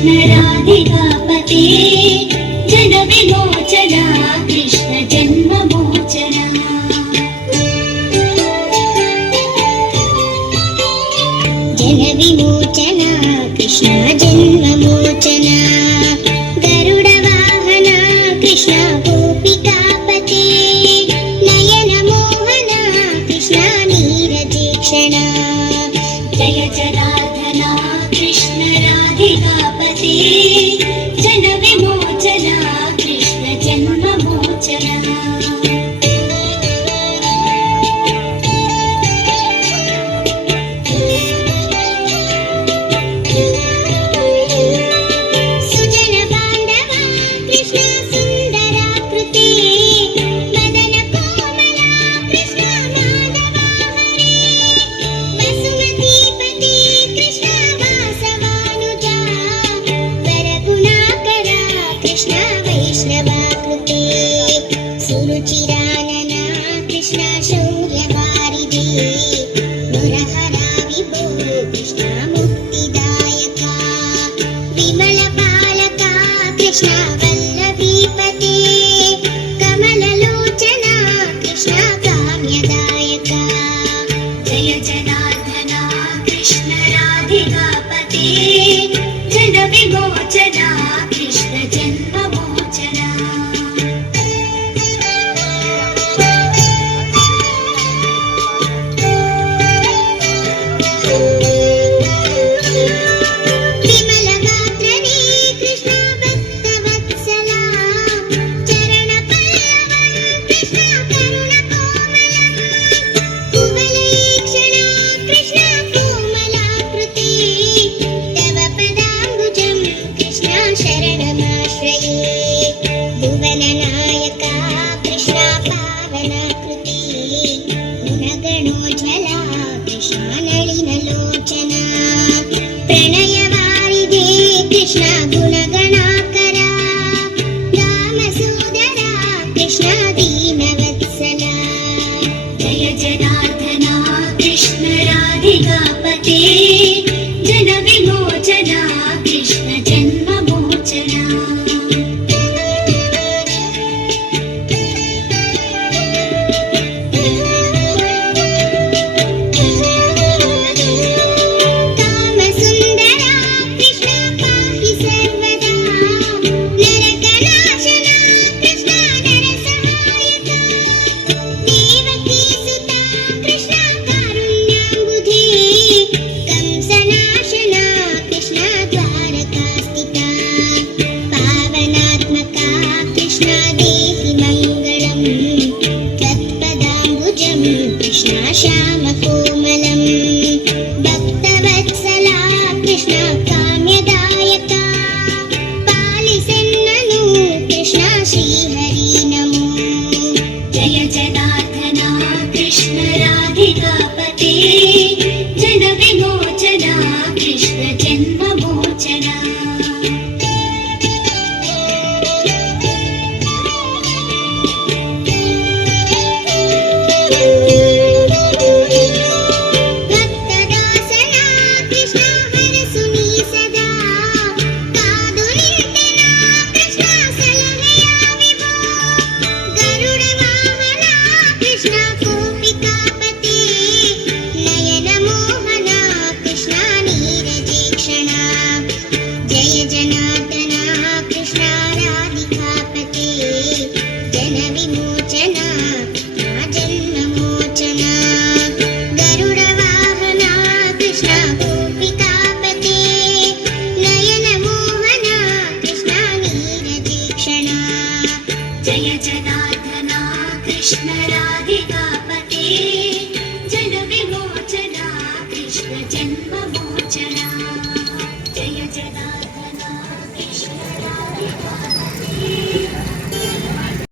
कृष्ण राधिकापते जन विमोचना कृष्ण जन्ममोचना जन विमोचना कृष्ण जन्ममोचना गरुडवाहना कृष्ण गोपिकापते नयन मोहना कृष्ण नीरजेक्षणा जय जनार्दना कृष्ण राधिकापते जन विमोचना कृष्ण जन्ममोचना सुरुचिरानना कृष्ण शौर्यवारिधि मुरहरा विभो कृष्ण मुक्तिदायका विमलपालका कृष्ण वल्लभीपते कमललोचना कृष्ण काम्यदायका जय जनार्दना कृष्ण राधिकापते जन विमोचना कृष्ण जन्ममोचना भुवननायका कृष्ण पावनाकृति गुणगणोज्ज्वला कृष्ण नलिनलोचना प्रणयवारिधे कृष्ण गुणगणाकरा रामसूदरा कृष्ण दीनवत्सला जय जनार्दना कृष्ण राधिकापते जन विमोचना कृष्ण जन्ममोचना कृष्ण श्यामकोमलं भक्तवत्सला कृष्ण काम्यदायका पालिसेन्ननु कृष्ण श्रीहरि नमो जय जनार्दना कृष्ण राधिकापते